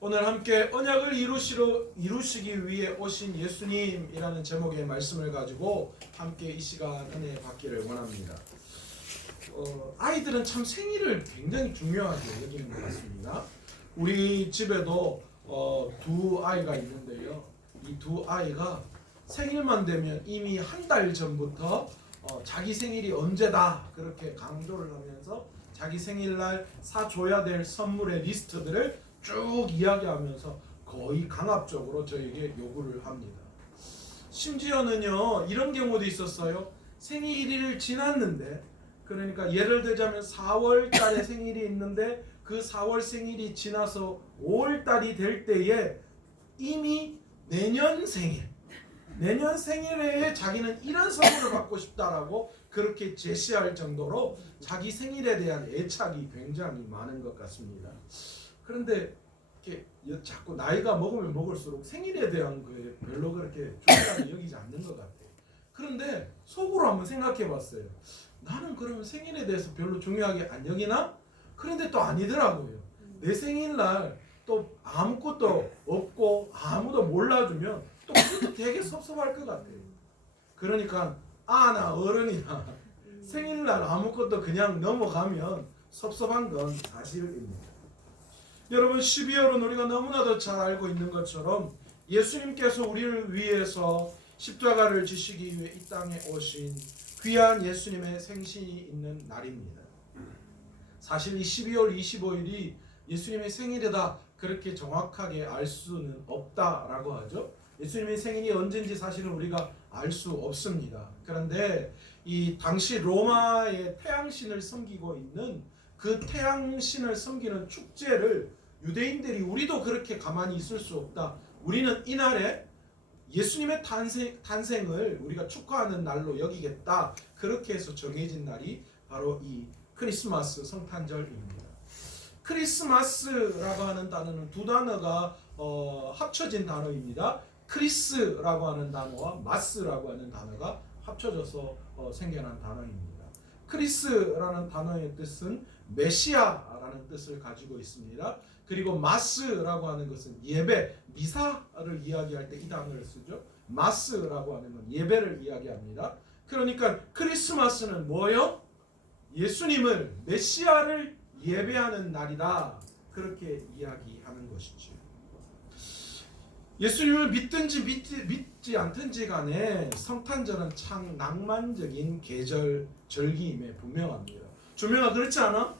오늘 함께 언약을 이루시기 위해 오신 예수님이라는 제목의 말씀을 가지고 함께 이 시간 은혜 받기를 원합니다. 아이들은 참 생일을 굉장히 중요하게 여기는 것 같습니다. 우리 집에도 두 아이가 있는데요. 이 두 아이가 생일만 되면 이미 한 달 전부터 자기 생일이 언제다 그렇게 강조를 하면서 자기 생일날 사줘야 될 선물의 리스트들을 쭉 이야기하면서 거의 강압적으로 저에게 요구를 합니다. 심지어는요 이런 경우도 있었어요. 생일이 지났는데, 그러니까 예를 들자면 4월 달에 생일이 있는데 그 4월 생일이 지나서 5월 달이 될 때에 이미 내년 생일에 자기는 이런 선물을 받고 싶다라고 그렇게 제시할 정도로 자기 생일에 대한 애착이 굉장히 많은 것 같습니다. 그런데 이렇게 자꾸 나이가 먹으면 먹을수록 생일에 대한 거에 별로 그렇게 중요하게 여기지 않는 것 같아요. 그런데 속으로 한번 생각해 봤어요. 나는 그러면 생일에 대해서 별로 중요하게 안 여기나? 그런데 또 아니더라고요. 내 생일날 또 아무것도 없고 아무도 몰라주면 또 그것도 되게 섭섭할 것 같아요. 그러니까 아나 어른이나 생일날 아무것도 그냥 넘어가면 섭섭한 건 사실입니다. 여러분, 12월은 우리가 너무나도 잘 알고 있는 것처럼 예수님께서 우리를 위해서 십자가를 지시기 위해 이 땅에 오신 귀한 예수님의 생신이 있는 날입니다. 사실 이 12월 25일이 예수님의 생일이다 그렇게 정확하게 알 수는 없다라고 하죠. 예수님의 생일이 언제인지 사실은 우리가 알 수 없습니다. 그런데 이 당시 로마의 태양신을 섬기고 있는 그 태양신을 섬기는 축제를 유대인들이 우리도 그렇게 가만히 있을 수 없다. 우리는 이날에 예수님의 탄생을 우리가 축하하는 날로 여기겠다. 그렇게 해서 정해진 날이 바로 이 크리스마스 성탄절입니다. 크리스마스라고 하는 단어는 두 단어가 합쳐진 단어입니다. 크리스라고 하는 단어와 마스라고 하는 단어가 합쳐져서 생겨난 단어입니다. 크리스라는 단어의 뜻은 메시아라는 뜻을 가지고 있습니다. 그리고 마스라고 하는 것은 예배, 미사를 이야기할 때 이 단어를 쓰죠. 마스라고 하는 건 예배를 이야기합니다. 그러니까 크리스마스는 뭐요? 예수님을, 메시아를 예배하는 날이다. 그렇게 이야기하는 것이죠. 예수님을 믿든지 믿지 않든지 간에 성탄절은 참 낭만적인 계절, 절기임에 분명합니다. 조명아, 그렇지 않아?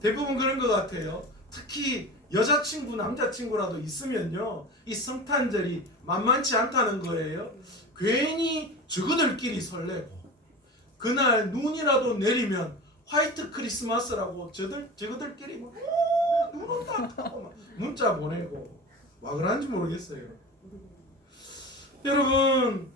대부분 그런 것 같아요. 특히 여자친구, 남자친구라도 있으면요, 이 성탄절이 만만치 않다는 거예요. 괜히 저그들끼리 설레고, 그날 눈이라도 내리면 화이트 크리스마스라고 저그들끼리 막 눈 온다 막 문자 보내고 와 그런지 모르겠어요. 여러분,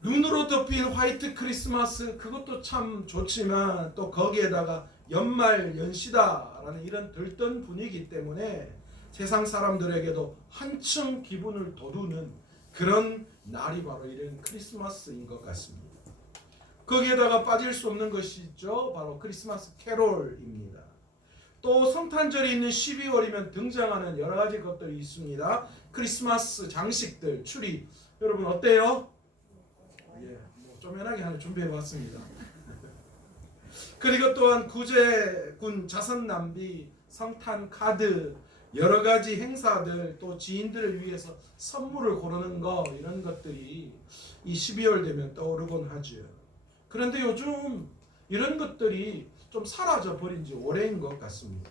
눈으로 덮인 화이트 크리스마스 그것도 참 좋지만 또 거기에다가 연말 연시다라는 이런 들뜬 분위기 때문에 세상 사람들에게도 한층 기분을 돋우는 그런 날이 바로 이런 크리스마스인 것 같습니다. 거기에다가 빠질 수 없는 것이죠. 바로 크리스마스 캐롤입니다. 또 성탄절이 있는 12월이면 등장하는 여러 가지 것들이 있습니다. 크리스마스 장식들, 추리. 여러분 어때요? 예, 뭐 쪼매나게 하나 준비해봤습니다. 그리고 또한 구제군 자선 낭비, 성탄 카드, 여러 가지 행사들, 또 지인들을 위해서 선물을 고르는 거, 이런 것들이 이 12월 되면 떠오르곤 하죠. 그런데 요즘 이런 것들이 좀 사라져 버린 지 오래인 것 같습니다.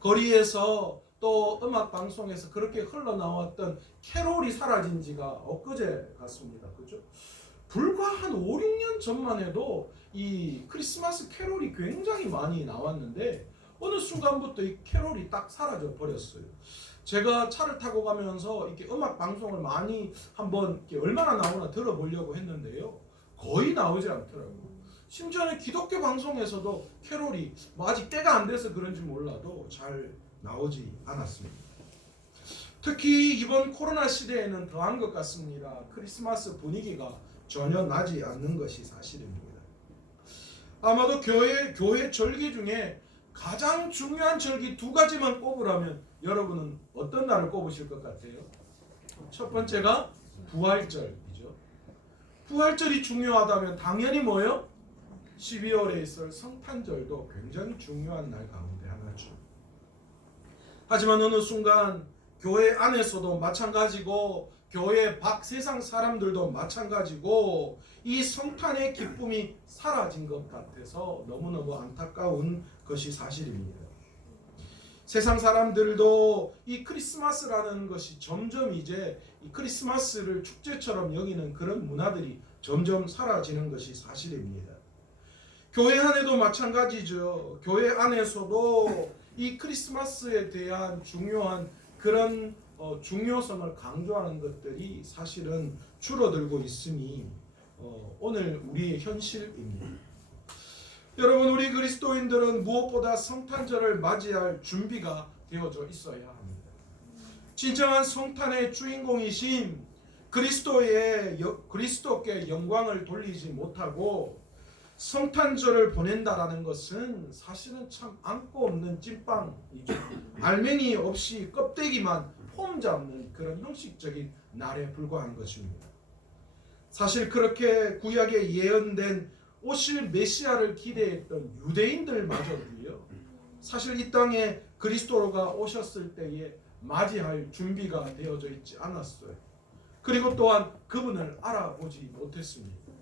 거리에서 또 음악 방송에서 그렇게 흘러나왔던 캐롤이 사라진 지가 엊그제 같습니다. 그죠? 불과 한 5, 6년 전만 해도 이 크리스마스 캐롤이 굉장히 많이 나왔는데 어느 순간부터 이 캐롤이 딱 사라져 버렸어요. 제가 차를 타고 가면서 이렇게 음악 방송을 많이 한번 이렇게 얼마나 나오나 들어보려고 했는데요. 거의 나오지 않더라고요. 심지어는 기독교 방송에서도 캐롤이 뭐 아직 때가 안 돼서 그런지 몰라도 잘 나오지 않았습니다. 특히 이번 코로나 시대에는 더한 것 같습니다. 크리스마스 분위기가 전혀 나지 않는 것이 사실입니다. 아마도 교회 절기 중에 가장 중요한 절기 두 가지만 꼽으라면 여러분은 어떤 날을 꼽으실 것 같아요? 첫 번째가 부활절이죠. 부활절이 중요하다면 당연히 뭐요? 12월에 있을 성탄절도 굉장히 중요한 날 가운데 하나죠. 하지만 어느 순간 교회 안에서도 마찬가지고 교회 밖 세상 사람들도 마찬가지고 이 성탄의 기쁨이 사라진 것 같아서 너무너무 안타까운 것이 사실입니다. 세상 사람들도 이 크리스마스라는 것이 점점 이제 이 크리스마스를 축제처럼 여기는 그런 문화들이 점점 사라지는 것이 사실입니다. 교회 안에도 마찬가지죠. 교회 안에서도 이 크리스마스에 대한 중요한 그런 중요성을 강조하는 것들이 사실은 줄어들고 있으니 오늘 우리의 현실입니다. 여러분, 우리 그리스도인들은 무엇보다 성탄절을 맞이할 준비가 되어져 있어야 합니다. 진정한 성탄의 주인공이신 그리스도께 영광을 돌리지 못하고 성탄절을 보낸다라는 것은 사실은 참 안고 없는 찐빵이죠. 알맹이 없이 껍데기만 폼 잡는 그런 형식적인 날에 불과한 것입니다. 사실 그렇게 구약에 예언된 오실 메시아를 기대했던 유대인들마저도요, 사실 이 땅에 그리스도가 오셨을 때에 맞이할 준비가 되어져 있지 않았어요. 그리고 또한 그분을 알아보지 못했습니다.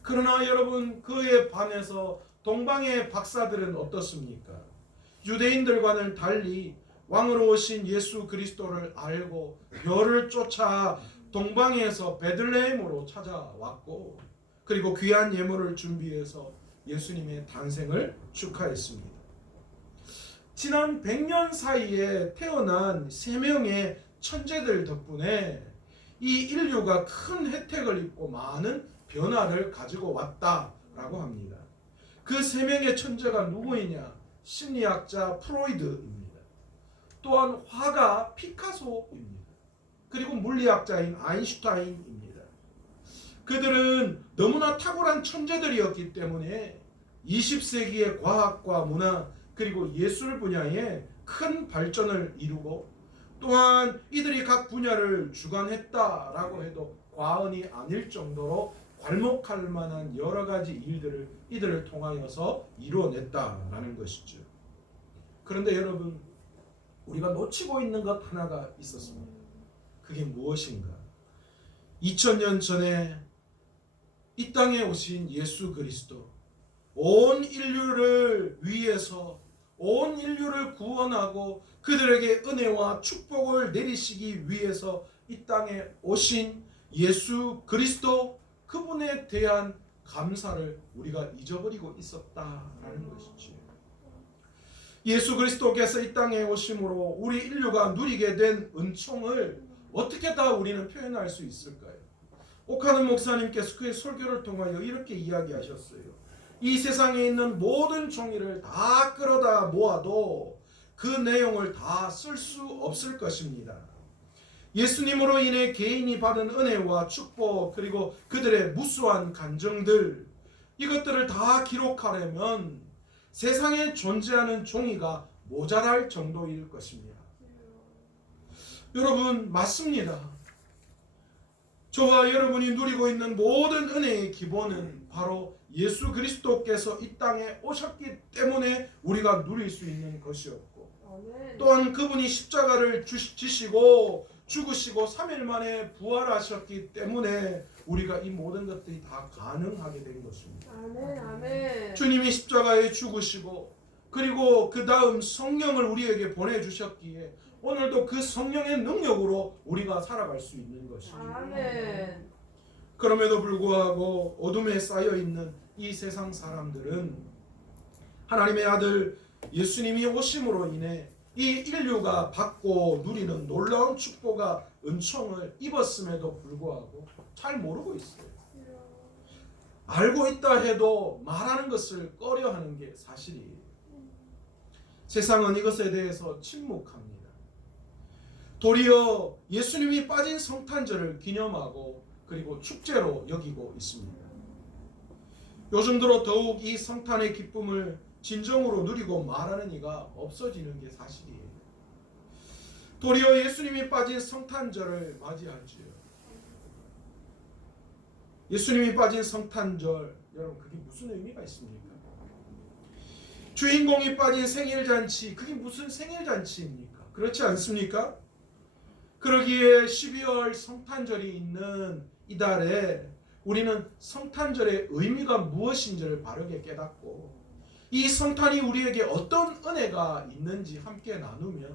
그러나 여러분, 그에 반해서 동방의 박사들은 어떻습니까? 유대인들과는 달리 왕으로 오신 예수 그리스도를 알고 별을 쫓아 동방에서 베들레헴으로 찾아왔고, 그리고 귀한 예물을 준비해서 예수님의 탄생을 축하했습니다. 지난 100년 사이에 태어난 3명의 천재들 덕분에 이 인류가 큰 혜택을 입고 많은 변화를 가지고 왔다라고 합니다. 그 3명의 천재가 누구이냐? 심리학자 프로이드입니다. 또한 화가 피카소입니다. 그리고 물리학자인 아인슈타인입니다. 그들은 너무나 탁월한 천재들이었기 때문에 20세기의 과학과 문화 그리고 예술 분야에 큰 발전을 이루고, 또한 이들이 각 분야를 주관했다라고 해도 과언이 아닐 정도로 괄목할 만한 여러 가지 일들을 이들을 통하여서 이루어냈다라는 것이죠. 그런데 여러분, 우리가 놓치고 있는 것 하나가 있었습니다. 그게 무엇인가? 2000년 전에 이 땅에 오신 예수 그리스도, 온 인류를 위해서 온 인류를 구원하고 그들에게 은혜와 축복을 내리시기 위해서 이 땅에 오신 예수 그리스도, 그분에 대한 감사를 우리가 잊어버리고 있었다라는 것이지. 예수 그리스도께서 이 땅에 오심으로 우리 인류가 누리게 된 은총을 어떻게 다 우리는 표현할 수 있을까요? 오카는 목사님께서 그의 설교를 통하여 이렇게 이야기하셨어요. 이 세상에 있는 모든 종이를 다 끌어다 모아도 그 내용을 다 쓸 수 없을 것입니다. 예수님으로 인해 개인이 받은 은혜와 축복, 그리고 그들의 무수한 간증들, 이것들을 다 기록하려면 세상에 존재하는 종이가 모자랄 정도일 것입니다. 여러분, 맞습니다. 저와 여러분이 누리고 있는 모든 은혜의 기본은 바로 예수 그리스도께서 이 땅에 오셨기 때문에 우리가 누릴 수 있는 것이었고, 또한 그분이 십자가를 지시고 죽으시고 3일 만에 부활하셨기 때문에 우리가 이 모든 것들이 다 가능하게 된 것입니다. 아멘. 주님이 십자가에 죽으시고 그리고 그 다음 성령을 우리에게 보내주셨기에 오늘도 그 성령의 능력으로 우리가 살아갈 수 있는 것입니다. 아멘. 그럼에도 불구하고 어둠에 쌓여있는 이 세상 사람들은 하나님의 아들 예수님이 오심으로 인해 이 인류가 받고 누리는 놀라운 축복과 은총을 입었음에도 불구하고 잘 모르고 있어요. 알고 있다 해도 말하는 것을 꺼려하는 게 사실이에요. 세상은 이것에 대해서 침묵합니다. 도리어 예수님이 빠진 성탄절을 기념하고 그리고 축제로 여기고 있습니다. 요즘 들어 더욱 이 성탄의 기쁨을 진정으로 누리고 말하는 이가 없어지는 게 사실이에요. 도리어 예수님이 빠진 성탄절을 맞이하지요. 예수님이 빠진 성탄절, 여러분 그게 무슨 의미가 있습니까? 주인공이 빠진 생일잔치, 그게 무슨 생일잔치입니까? 그렇지 않습니까? 그러기에 12월 성탄절이 있는 이달에 우리는 성탄절의 의미가 무엇인지를 바르게 깨닫고 이 성탄이 우리에게 어떤 은혜가 있는지 함께 나누며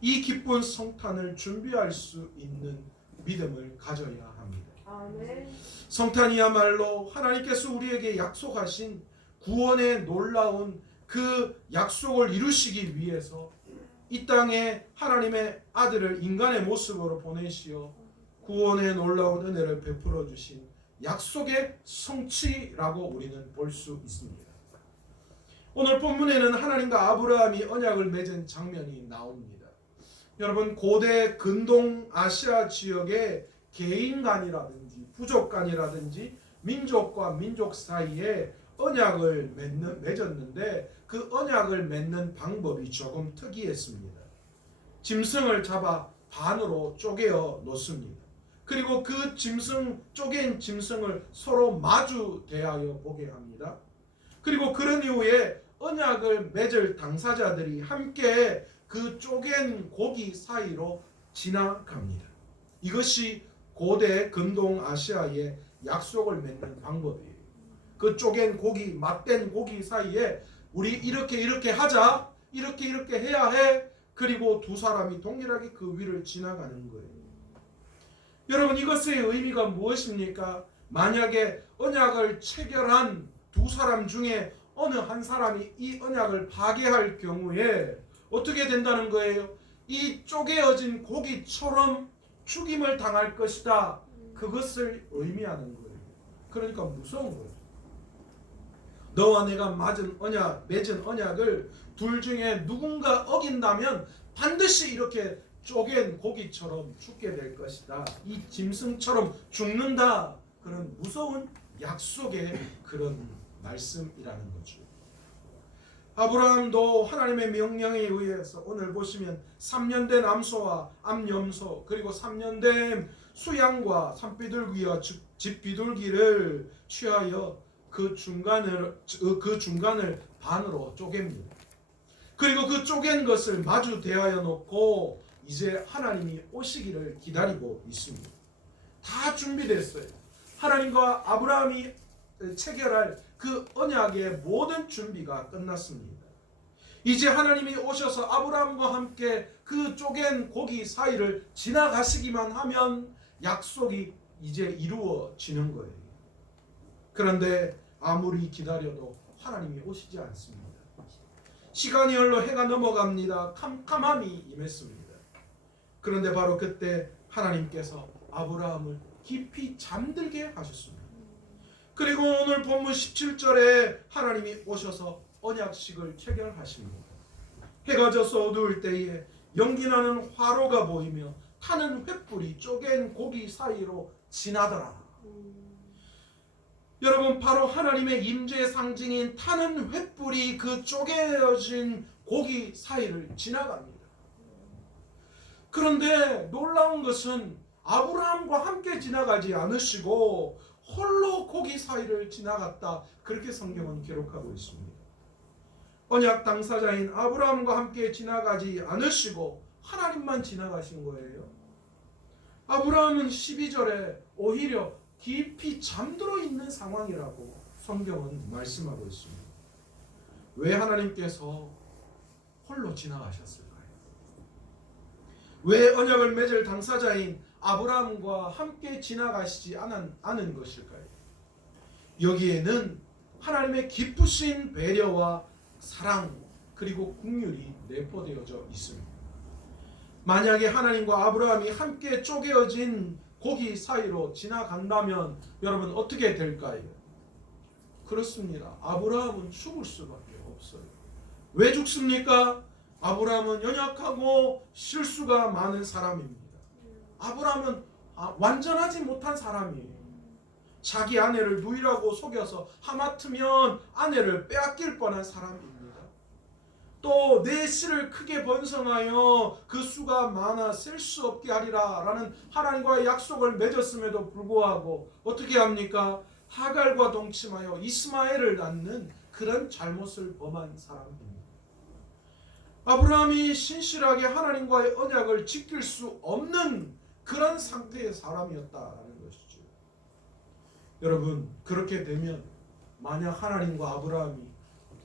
이 기쁜 성탄을 준비할 수 있는 믿음을 가져야 합니다. 아멘. 성탄이야말로 하나님께서 우리에게 약속하신 구원의 놀라운 그 약속을 이루시기 위해서 이 땅에 하나님의 아들을 인간의 모습으로 보내시어 구원의 놀라운 은혜를 베풀어 주신 약속의 성취라고 우리는 볼 수 있습니다. 오늘 본문에는 하나님과 아브라함이 언약을 맺은 장면이 나옵니다. 여러분 고대 근동 아시아 지역의 개인 간이라든지 부족 간이라든지 민족과 민족 사이에 언약을 맺었는데 그 언약을 맺는 방법이 조금 특이했습니다. 짐승을 잡아 반으로 쪼개어 놓습니다. 그리고 그 쪼갠 짐승을 서로 마주 대하여 보게 합니다. 그리고 그런 이후에 언약을 맺을 당사자들이 함께 그 쪼갠 고기 사이로 지나갑니다. 이것이 고대 근동 아시아의 약속을 맺는 방법이에요. 그 쪼갠 고기, 맞댄 고기 사이에 우리 이렇게 하자, 이렇게 해야 해. 그리고 두 사람이 동일하게 그 위를 지나가는 거예요. 여러분 이것의 의미가 무엇입니까? 만약에 언약을 체결한 두 사람 중에 어느 한 사람이 이 언약을 파괴할 경우에 어떻게 된다는 거예요? 이 쪼개어진 고기처럼 죽임을 당할 것이다. 그것을 의미하는 거예요. 그러니까 무서운 거예요. 너와 내가 맺은 언약을 둘 중에 누군가 어긴다면 반드시 이렇게 쪼갠 고기처럼 죽게 될 것이다. 이 짐승처럼 죽는다. 그런 무서운 약속의 그런 말씀이라는 거죠. 아브라함도 하나님의 명령에 의해서 오늘 보시면 3년 된 암소와 암염소 그리고 3년 된 수양과 산비둘기와 집비둘기를 취하여 그 중간을 반으로 쪼갭니다. 그리고 그 쪼갠 것을 마주 대하여 놓고 이제 하나님이 오시기를 기다리고 있습니다. 다 준비됐어요. 하나님과 아브라함이 체결할 그 언약의 모든 준비가 끝났습니다. 이제 하나님이 오셔서 아브라함과 함께 그 쪼갠 고기 사이를 지나가시기만 하면 약속이 이제 이루어지는 거예요. 그런데 아무리 기다려도 하나님이 오시지 않습니다. 시간이 흘러 해가 넘어갑니다. 캄캄함이 임했습니다. 그런데 바로 그때 하나님께서 아브라함을 깊이 잠들게 하셨습니다. 그리고 오늘 본문 17절에 하나님이 오셔서 언약식을 체결하십니다. 해가 져서 어두울 때에 연기나는 화로가 보이며 타는 횃불이 쪼갠 고기 사이로 지나더라. 여러분 바로 하나님의 임재의 상징인 타는 횃불이 그 쪼개어진 고기 사이를 지나갑니다. 그런데 놀라운 것은 아브라함과 함께 지나가지 않으시고 홀로 고기 사이를 지나갔다. 그렇게 성경은 기록하고 있습니다. 언약 당사자인 아브라함과 함께 지나가지 않으시고 하나님만 지나가신 거예요. 아브라함은 12절에 오히려 깊이 잠들어 있는 상황이라고 성경은 말씀하고 있습니다. 왜 하나님께서 홀로 지나가셨을까요? 왜 언약을 맺을 당사자인 아브라함과 함께 지나가시지 않은 것일까요? 여기에는 하나님의 기쁘신 배려와 사랑 그리고 긍휼이 내포되어져 있습니다. 만약에 하나님과 아브라함이 함께 쪼개어진 고기 사이로 지나간다면 여러분 어떻게 될까요? 그렇습니다. 아브라함은 죽을 수밖에 없어요. 왜 죽습니까? 아브라함은 연약하고 실수가 많은 사람입니다. 아브라함은 완전하지 못한 사람이에요. 자기 아내를 누이라고 속여서 하마터면 아내를 빼앗길 뻔한 사람입니다. 또 내 씨를 크게 번성하여 그 수가 많아 셀 수 없게 하리라 라는 하나님과의 약속을 맺었음에도 불구하고 어떻게 합니까? 하갈과 동침하여 이스마엘을 낳는 그런 잘못을 범한 사람입니다. 아브라함이 신실하게 하나님과의 언약을 지킬 수 없는 그런 상태의 사람이었다라는 것이죠. 여러분, 그렇게 되면 만약 하나님과 아브라함이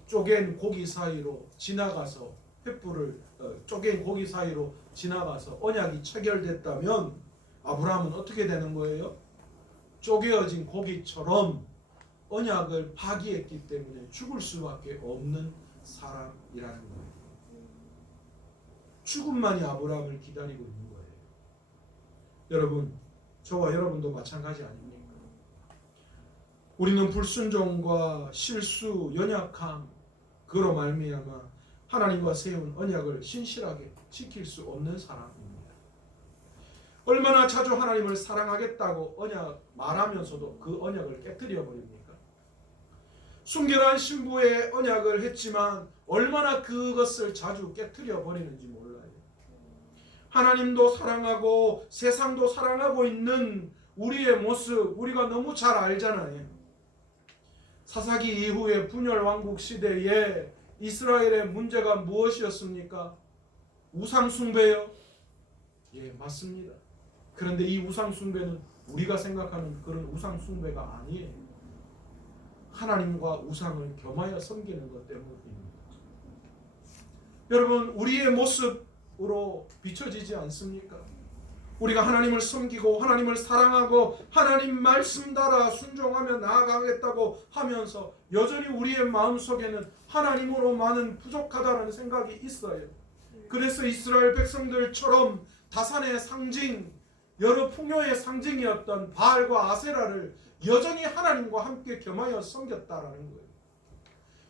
쪼갠 고기 사이로 지나가서 횃불을 쪼갠 고기 사이로 지나가서 언약이 체결됐다면 아브라함은 어떻게 되는 거예요? 쪼개어진 고기처럼 언약을 파기했기 때문에 죽을 수밖에 없는 사람이라는 거예요. 죽음만이 아브라함을 기다리고 있는 거예요. 여러분, 저와 여러분도 마찬가지 아닙니까? 우리는 불순종과 실수, 연약함 그로 말미암아 하나님과 세운 언약을 신실하게 지킬 수 없는 사람입니다. 얼마나 자주 하나님을 사랑하겠다고 언약 말하면서도 그 언약을 깨뜨려 버립니까? 순결한 신부의 언약을 했지만 얼마나 그것을 자주 깨뜨려 버리는지 몰라요. 하나님도 사랑하고 세상도 사랑하고 있는 우리의 모습 우리가 너무 잘 알잖아요. 사사기 이후의 분열 왕국 시대에 이스라엘의 문제가 무엇이었습니까? 우상 숭배요? 예, 맞습니다. 그런데 이 우상 숭배는 우리가 생각하는 그런 우상 숭배가 아니에요. 하나님과 우상을 겸하여 섬기는 것 때문입니다. 여러분, 우리의 모습으로 비춰지지 않습니까? 우리가 하나님을 섬기고 하나님을 사랑하고 하나님 말씀 따라 순종하며 나아가겠다고 하면서 여전히 우리의 마음속에는 하나님으로만은 부족하다는 생각이 있어요. 그래서 이스라엘 백성들처럼 다산의 상징, 여러 풍요의 상징이었던 바알과 아세라를 여전히 하나님과 함께 겸하여 섬겼다라는 거예요.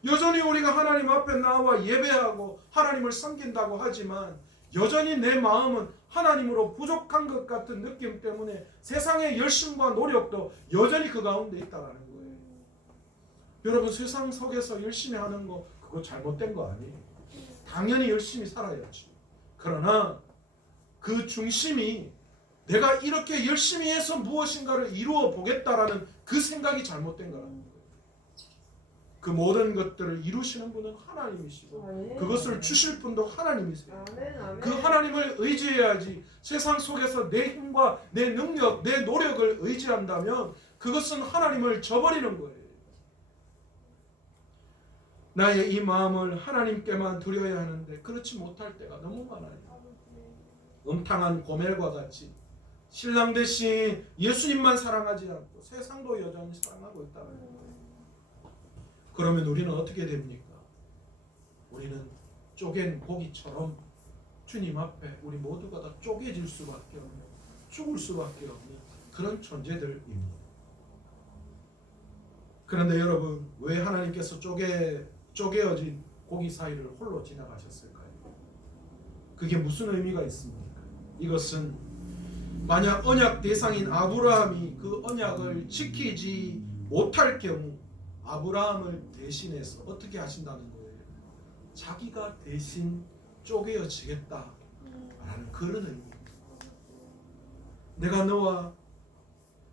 여전히 우리가 하나님 앞에 나와 예배하고 하나님을 섬긴다고 하지만 여전히 내 마음은 하나님으로 부족한 것 같은 느낌 때문에 세상의 열심과 노력도 여전히 그 가운데 있다라는 거예요. 여러분, 세상 속에서 열심히 하는 거 그거 잘못된 거 아니에요. 당연히 열심히 살아야지. 그러나 그 중심이 내가 이렇게 열심히 해서 무엇인가를 이루어 보겠다라는 그 생각이 잘못된 거라는 거예요. 그 모든 것들을 이루시는 분은 하나님이시고 그것을 주실 분도 하나님이세요. 그 하나님을 의지해야지. 세상 속에서 내 힘과 내 능력, 내 노력을 의지한다면 그것은 하나님을 저버리는 거예요. 나의 이 마음을 하나님께만 드려야 하는데 그렇지 못할 때가 너무 많아요. 음탕한 고멜과 같이 신랑 대신 예수님만 사랑하지 않고 세상도 여전히 사랑하고 있다는 거예요. 그러면 우리는 어떻게 됩니까? 우리는 쪼갠 고기처럼 주님 앞에 우리 모두가 다 쪼개질 수밖에 없는, 죽을 수밖에 없는 그런 존재들입니다. 그런데 여러분, 왜 하나님께서 쪼개어진 고기 사이를 홀로 지나가셨을까요? 그게 무슨 의미가 있습니까? 이것은 만약 언약 대상인 아브라함이 그 언약을 지키지 못할 경우 아브라함을 대신해서 어떻게 하신다는 거예요? 자기가 대신 쪼개어지겠다라는 그런 의미입니다. 내가 너와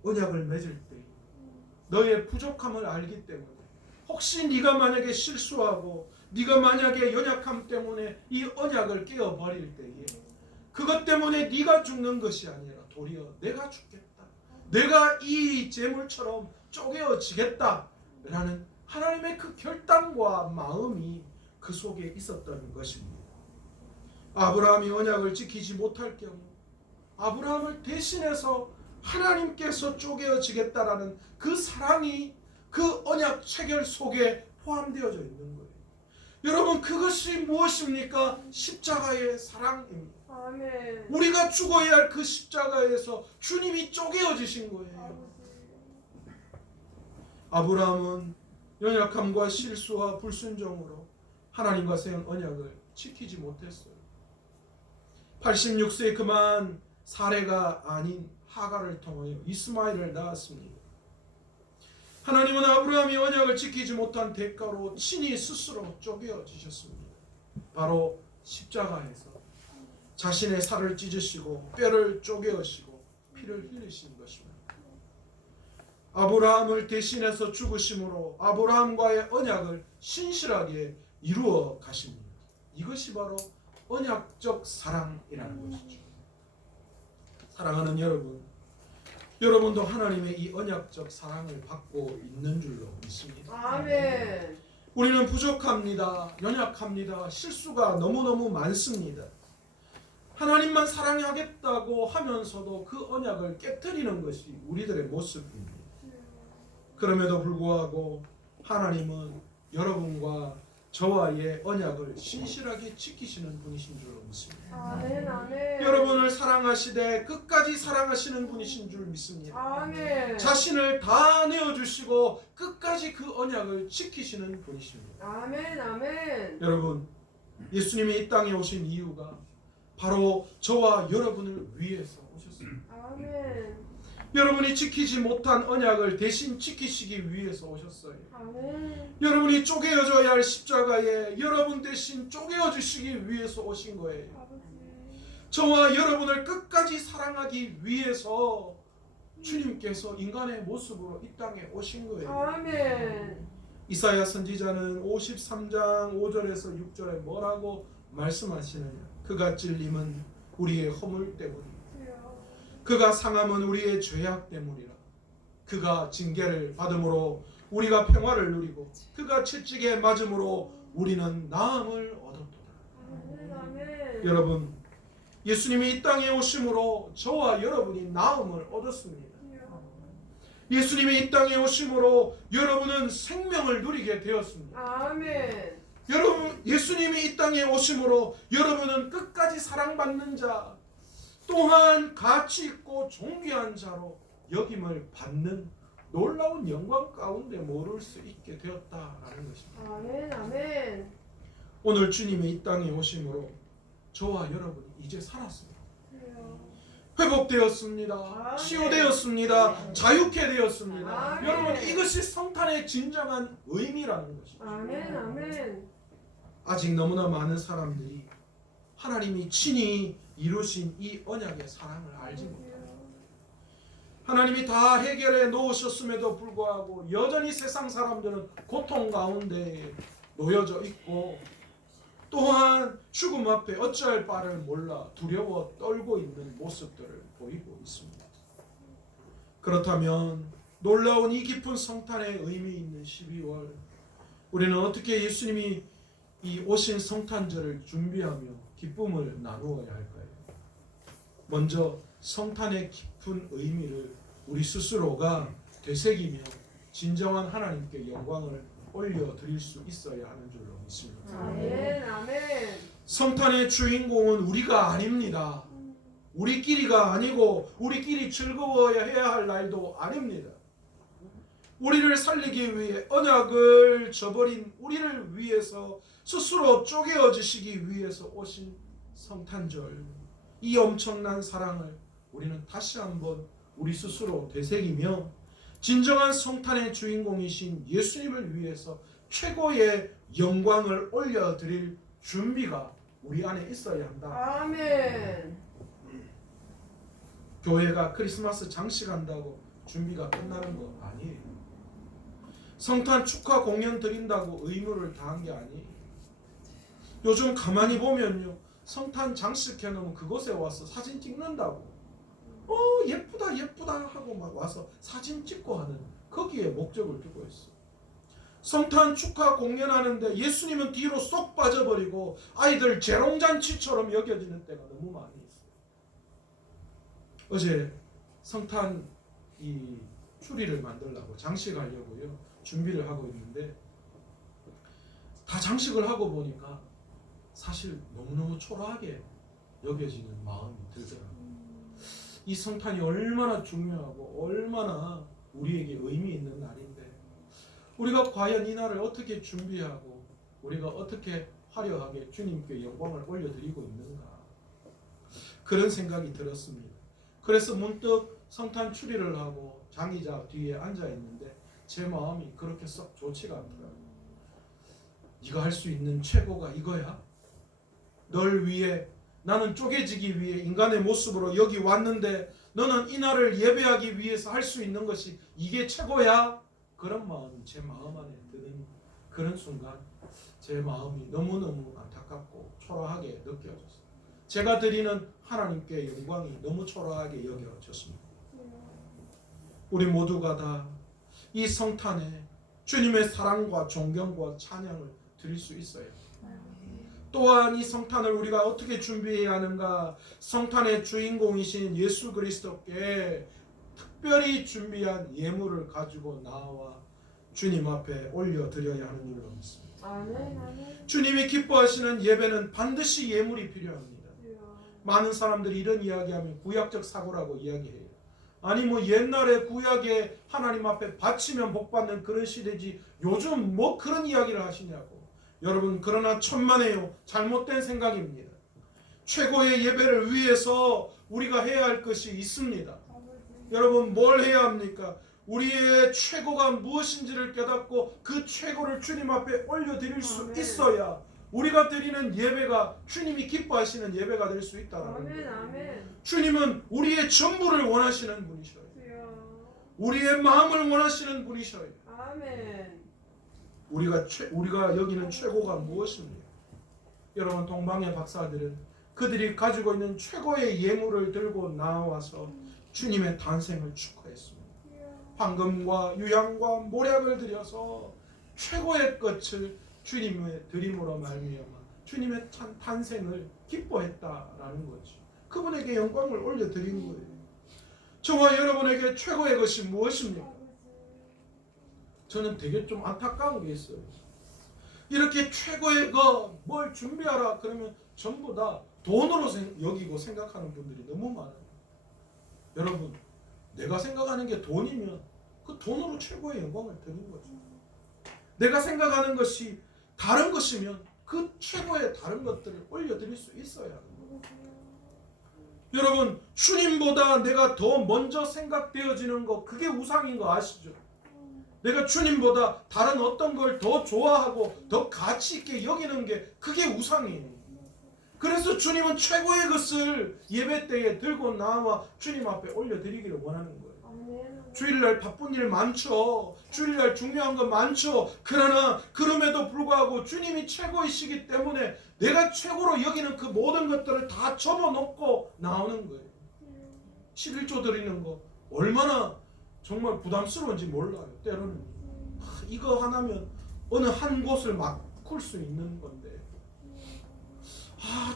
언약을 맺을 때 너의 부족함을 알기 때문에 혹시 네가 만약에 실수하고 네가 만약에 연약함 때문에 이 언약을 깨어버릴 때에 그것 때문에 네가 죽는 것이 아니라 도리어 내가 죽겠다. 내가 이 재물처럼 쪼개어지겠다. 라는 하나님의 그 결단과 마음이 그 속에 있었던 것입니다. 아브라함이 언약을 지키지 못할 경우 아브라함을 대신해서 하나님께서 쪼개어지겠다라는 그 사랑이 그 언약 체결 속에 포함되어져 있는 거예요. 여러분, 그것이 무엇입니까? 십자가의 사랑입니다. 아멘. 우리가 죽어야 할 그 십자가에서 주님이 쪼개어지신 거예요. 아브라함은 연약함과 실수와 불순종으로 하나님과 세운 언약을 지키지 못했어요. 86세에 그만 사례가 아닌 하갈을 통하여 이스마엘을 낳았습니다. 하나님은 아브라함이 언약을 지키지 못한 대가로 친히 스스로 쪼개어지셨습니다. 바로 십자가에서 자신의 살을 찢으시고 뼈를 쪼개시고 피를 흘리신 것입니다. 아브라함을 대신해서 죽으심으로 아브라함과의 언약을 신실하게 이루어 가십니다. 이것이 바로 언약적 사랑이라는 것이죠. 사랑하는 여러분, 여러분도 하나님의 이 언약적 사랑을 받고 있는 줄로 믿습니다. 아멘. 우리는 부족합니다. 연약합니다. 실수가 너무너무 많습니다. 하나님만 사랑하겠다고 하면서도 그 언약을 깨트리는 것이 우리들의 모습입니다. 그럼에도 불구하고 하나님은 여러분과 저와의 언약을 신실하게 지키시는 분이신 줄로 믿습니다. 아멘. 아멘. 여러분을 사랑하시되 끝까지 사랑하시는 분이신 줄 믿습니다. 아멘. 자신을 다 내어주시고 끝까지 그 언약을 지키시는 분이십니다. 아멘. 아멘. 여러분, 예수님이 이 땅에 오신 이유가 바로 저와 여러분을 위해서 오셨습니다. 아멘. 여러분이 지키지 못한 언약을 대신 지키시기 위해서 오셨어요. 아멘. 여러분이 쪼개어져야 할 십자가에 여러분 대신 쪼개어주시기 위해서 오신 거예요. 아버지. 저와 여러분을 끝까지 사랑하기 위해서 주님께서 인간의 모습으로 이 땅에 오신 거예요. 아멘. 이사야 선지자는 53장 5절에서 6절에 뭐라고 말씀하시느냐? 그가 찔림은 우리의 허물 때문이라. 그가 상함은 우리의 죄악 때문이라. 그가 징계를 받음으로 우리가 평화를 누리고 그가 채찍에 맞음으로 우리는 나음을 얻었도다. 아멘. 아멘. 여러분, 예수님이 이 땅에 오심으로 저와 여러분이 나음을 얻었습니다. 예수님이 이 땅에 오심으로 여러분은 생명을 누리게 되었습니다. 아멘. 여러분, 예수님이 이 땅에 오심으로 여러분은 끝까지 사랑받는 자, 또한 가치 있고 존귀한 자로 여김을 받는 놀라운 영광 가운데 모를 수 있게 되었다라는 것입니다. 아멘. 아멘. 오늘 주님이 이 땅에 오심으로 저와 여러분이 이제 살았습니다. 회복되었습니다. 아멘. 치유되었습니다. 자유케 되었습니다. 아멘. 여러분, 이것이 성탄의 진정한 의미라는 것입니다. 아멘. 아멘. 아직 너무나 많은 사람들이 하나님이 친히 이루신 이 언약의 사랑을 알지 못합니다. 하나님이 다 해결해 놓으셨음에도 불구하고 여전히 세상 사람들은 고통 가운데 놓여져 있고, 또한 죽음 앞에 어찌할 바를 몰라 두려워 떨고 있는 모습들을 보이고 있습니다. 그렇다면 놀라운 이 깊은 성탄의 의미 있는 12월, 우리는 어떻게 예수님이 이 오신 성탄절을 준비하며 기쁨을 나누어야 할까요? 먼저 성탄의 깊은 의미를 우리 스스로가 되새기며 진정한 하나님께 영광을 올려드릴 수 있어야 하는 줄로 믿습니다. 아멘. 아멘. 성탄의 주인공은 우리가 아닙니다. 우리끼리가 아니고 우리끼리 즐거워야 해야 할 날도 아닙니다. 우리를 살리기 위해 언약을 저버린 우리를 위해서 스스로 쪼개어지시기 위해서 오신 성탄절, 이 엄청난 사랑을 우리는 다시 한번 우리 스스로 되새기며 진정한 성탄의 주인공이신 예수님을 위해서 최고의 영광을 올려드릴 준비가 우리 안에 있어야 한다. 아멘. 교회가 크리스마스 장식한다고 준비가 끝나는 거 아니에요. 성탄 축하 공연 드린다고 의무를 다한 게 아니에요. 요즘 가만히 보면요, 성탄 장식해놓으면 그곳에 와서 사진 찍는다고, 예쁘다 예쁘다 하고 막 와서 사진 찍고 하는, 거기에 목적을 두고 있어. 성탄 축하 공연하는데 예수님은 뒤로 쏙 빠져버리고 아이들 재롱잔치처럼 여겨지는 때가 너무 많이 있어요. 어제 성탄 이 추리를 만들려고 장식하려고요 준비를 하고 있는데, 다 장식을 하고 보니까 사실 너무너무 초라하게 여겨지는 마음이 들더라고요. 이 성탄이 얼마나 중요하고 얼마나 우리에게 의미 있는 날인데, 우리가 과연 이 날을 어떻게 준비하고 우리가 어떻게 화려하게 주님께 영광을 올려드리고 있는가, 그런 생각이 들었습니다. 그래서 문득 성탄 추리를 하고 장의자 뒤에 앉아 있는데 제 마음이 그렇게 썩 좋지가 않더라고요. 네가 할 수 있는 최고가 이거야? 널 위해 나는 쪼개지기 위해 인간의 모습으로 여기 왔는데 너는 이 날을 예배하기 위해서 할 수 있는 것이 이게 최고야? 그런 마음이 제 마음 안에 드는 그런 순간 제 마음이 너무너무 안타깝고 초라하게 느껴졌어요. 제가 드리는 하나님께 영광이 너무 초라하게 여겨졌습니다. 우리 모두가 다 이 성탄에 주님의 사랑과 존경과 찬양을 드릴 수 있어요. 또한 이 성탄을 우리가 어떻게 준비해야 하는가? 성탄의 주인공이신 예수 그리스도께 특별히 준비한 예물을 가지고 나와 주님 앞에 올려드려야 하는 줄로 믿습니다. 아멘. 주님이 기뻐하시는 예배는 반드시 예물이 필요합니다. 많은 사람들이 이런 이야기하면 구약적 사고라고 이야기해요. 아니 뭐 옛날에 구약에 하나님 앞에 바치면 복받는 그런 시대지 요즘 뭐 그런 이야기를 하시냐고. 여러분 그러나 천만에요. 잘못된 생각입니다. 최고의 예배를 위해서 우리가 해야 할 것이 있습니다. 여러분 뭘 해야 합니까? 우리의 최고가 무엇인지를 깨닫고 그 최고를 주님 앞에 올려드릴 수 있어야 우리가 드리는 예배가 주님이 기뻐하시는 예배가 될 수 있다는 거예요. 주님은 우리의 전부를 원하시는 분이셔요. 우리의 마음을 원하시는 분이셔요. 아멘. 우리가 여기는 최고가 무엇입니까? 여러분 동방의 박사들은 그들이 가지고 있는 최고의 예물을 들고 나와서 주님의 탄생을 축하했습니다. 황금과 유향과 모략을 들여서 최고의 것을 주님의 드림으로 말미암아 주님의 탄생을 기뻐했다라는 거죠. 그분에게 영광을 올려드린 거예요. 저와 여러분에게 최고의 것이 무엇입니까? 저는 되게 좀 안타까운 게 있어요. 이렇게 최고의 뭘 준비하라 그러면 전부 다 돈으로 여기고 생각하는 분들이 너무 많아요. 여러분 내가 생각하는 게 돈이면 그 돈으로 최고의 영광을 드리는 거죠. 내가 생각하는 것이 다른 것이면 그 최고의 다른 것들을 올려드릴 수 있어야 합니다. 여러분 주님보다 내가 더 먼저 생각되어지는 거 그게 우상인 거 아시죠? 내가 주님보다 다른 어떤 걸 더 좋아하고 더 가치 있게 여기는 게 그게 우상이에요. 그래서 주님은 최고의 것을 예배 때에 들고 나와 주님 앞에 올려드리기를 원하는 거예요. 주일날 바쁜 일 많죠. 주일날 중요한 거 많죠. 그러나 그럼에도 불구하고 주님이 최고이시기 때문에 내가 최고로 여기는 그 모든 것들을 다 접어놓고 나오는 거예요. 11조 드리는 거 얼마나 정말 부담스러운지 몰라요. 때로는 이거 하나면 어느 한 곳을 막을 수 있는 건데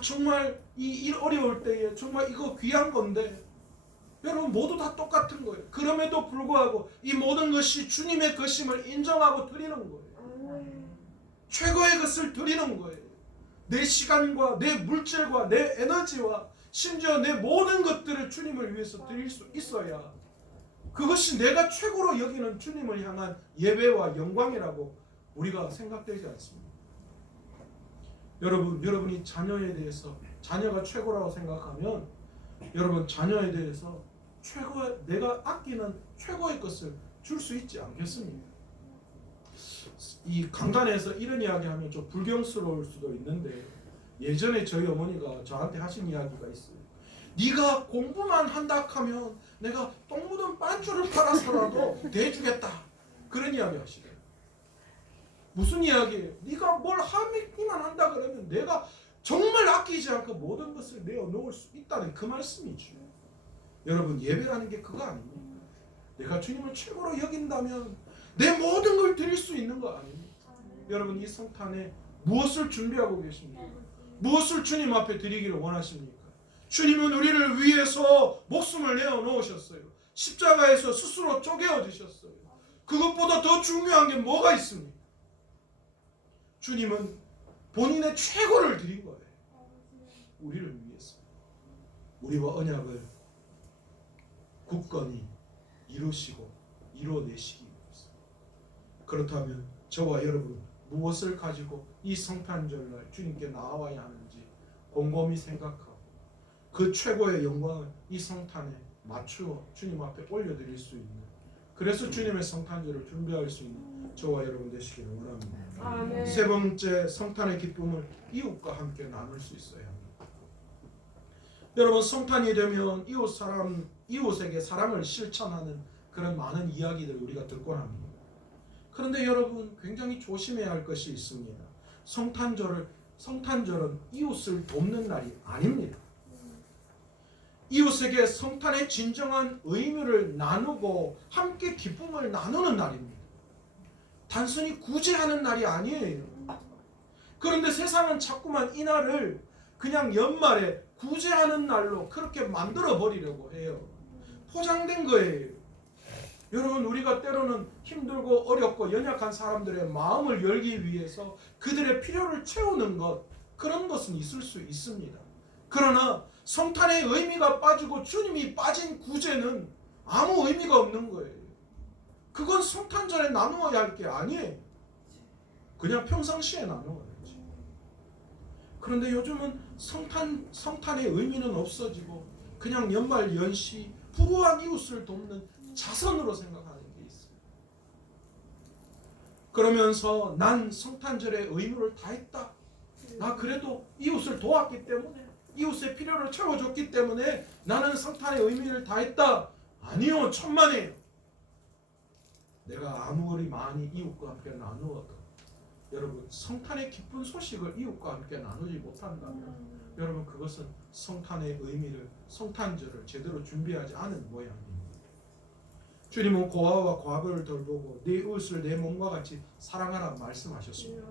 정말 이 어려울 때에 정말 이거 귀한 건데 여러분 모두 다 똑같은 거예요. 그럼에도 불구하고 이 모든 것이 주님의 것임을 인정하고 드리는 거예요. 최고의 것을 드리는 거예요. 내 시간과 내 물질과 내 에너지와 심지어 내 모든 것들을 주님을 위해서 드릴 수 있어야 그것이 내가 최고로 여기는 주님을 향한 예배와 영광이라고 우리가 생각되지 않습니다. 여러분이 자녀에 대해서 자녀가 최고라고 생각하면 여러분 자녀에 대해서 내가 아끼는 최고의 것을 줄 수 있지 않겠습니까? 이 강단에서 이런 이야기하면 좀 불경스러울 수도 있는데 예전에 저희 어머니가 저한테 하신 이야기가 있어요. 네가 공부만 한다 하면 내가 똥 묻은 반줄을 팔아서라도 대주겠다. 그런 이야기 하시래요. 무슨 이야기예요? 네가 뭘 하기만 한다 그러면 내가 정말 아끼지 않고 모든 것을 내어 놓을 수 있다는 그 말씀이죠. 여러분 예배라는 게 그거 아닙니까? 내가 주님을 최고로 여긴다면 내 모든 걸 드릴 수 있는 거 아닙니까? 여러분 이 성탄에 무엇을 준비하고 계십니까? 무엇을 주님 앞에 드리기를 원하십니까? 주님은 우리를 위해서 목숨을 내어 놓으셨어요. 십자가에서 스스로 쪼개어지셨어요. 그것보다 더 중요한 게 뭐가 있습니까? 주님은 본인의 최고를 드린 거예요. 우리를 위해서. 우리와 언약을 굳건히 이루시고 이루어내시기 위해서. 그렇다면 저와 여러분 무엇을 가지고 이 성탄절날 주님께 나와야 하는지 곰곰이 생각하고 그 최고의 영광을 이 성탄에 맞추어 주님 앞에 올려드릴 수 있는, 그래서 주님의 성탄절을 준비할 수 있는 저와 여러분 되시기를 원합니다. 아멘. 세 번째, 성탄의 기쁨을 이웃과 함께 나눌 수 있어야 합니다. 여러분, 성탄이 되면 이웃에게 사랑을 실천하는 그런 많은 이야기들 우리가 듣곤 합니다. 그런데 여러분, 굉장히 조심해야 할 것이 있습니다. 성탄절은 이웃을 돕는 날이 아닙니다. 이웃에게 성탄의 진정한 의미를 나누고 함께 기쁨을 나누는 날입니다. 단순히 구제하는 날이 아니에요. 그런데 세상은 자꾸만 이 날을 그냥 연말에 구제하는 날로 그렇게 만들어 버리려고 해요. 포장된 거예요. 여러분, 우리가 때로는 힘들고 어렵고 연약한 사람들의 마음을 열기 위해서 그들의 필요를 채우는 것, 그런 것은 있을 수 있습니다. 그러나 성탄의 의미가 빠지고 주님이 빠진 구제는 아무 의미가 없는 거예요. 그건 성탄절에 나누어야 할 게 아니에요. 그냥 평상시에 나누어야지. 그런데 요즘은 성탄의 의미는 없어지고 그냥 연말 연시 불우한 이웃을 돕는 자선으로 생각하는 게 있어요. 그러면서 난 성탄절의 의무를 다했다. 나 그래도 이웃을 도왔기 때문에, 이웃의 필요를 채워줬기 때문에 나는 성탄의 의미를 다했다. 아니요, 천만에요. 내가 아무리 많이 이웃과 함께 나누어도 여러분, 성탄의 기쁜 소식을 이웃과 함께 나누지 못한다면 여러분, 그것은 성탄의 의미를, 성탄절을 제대로 준비하지 않은 모양입니다. 주님은 고아와 과부를 돌보고 네 이웃을 내 몸과 같이 사랑하라 말씀하셨습니다.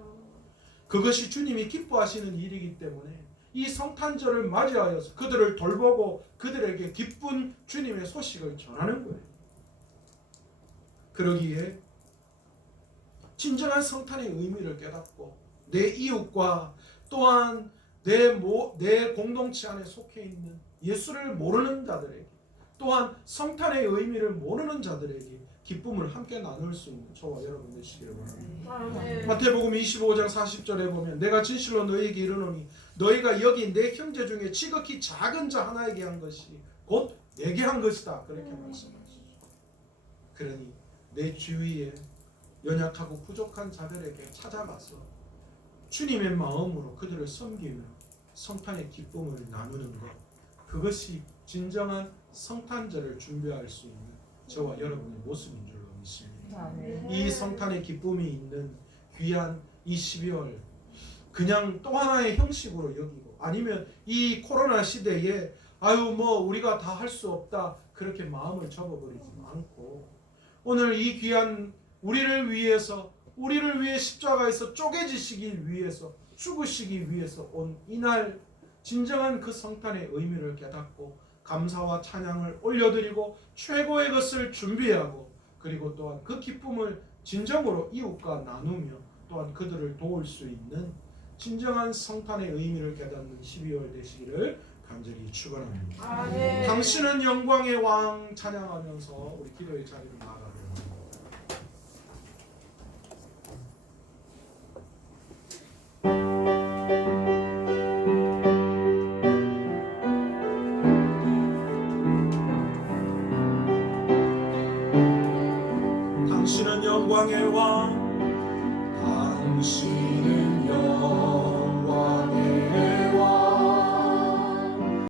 그것이 주님이 기뻐하시는 일이기 때문에 이 성탄절을 맞이하여서 그들을 돌보고 그들에게 기쁜 주님의 소식을 전하는 거예요. 그러기에 진정한 성탄의 의미를 깨닫고 내 이웃과 또한 내 공동체 안에 속해 있는 예수를 모르는 자들에게, 또한 성탄의 의미를 모르는 자들에게 기쁨을 함께 나눌 수 있는 저와 여러분 되시기를 원합니다. 아멘. 마태복음 25장 40절에 보면 내가 진실로 너희에게 이르노니 너희가 여기 내 형제 중에 지극히 작은 자 하나에게 한 것이 곧 내게 한 것이다. 그렇게 말씀하시죠. 그러니 내 주위에 연약하고 부족한 자들에게 찾아가서 주님의 마음으로 그들을 섬기며 성탄의 기쁨을 나누는 것, 그것이 진정한 성탄절을 준비할 수 있는 저와 여러분의 모습인 줄로 믿습니다. 이 성탄의 기쁨이 있는 귀한 이 12월, 그냥 또 하나의 형식으로 여기고, 아니면 이 코로나 시대에 우리가 다 할 수 없다 그렇게 마음을 접어버리지 않고, 오늘 이 귀한 우리를 위해 십자가에서 쪼개지시기 위해서, 죽으시기 위해서 온 이날, 진정한 그 성탄의 의미를 깨닫고 감사와 찬양을 올려드리고 최고의 것을 준비하고, 그리고 또한 그 기쁨을 진정으로 이웃과 나누며 또한 그들을 도울 수 있는 진정한 성탄의 의미를 깨닫는 12월 되시기를 간절히 축원합니다. 아멘. 당신은 영광의 왕 찬양하면서 우리 기도의 자리로 나아가도록 합니다. 당신은 영광의 왕, 당신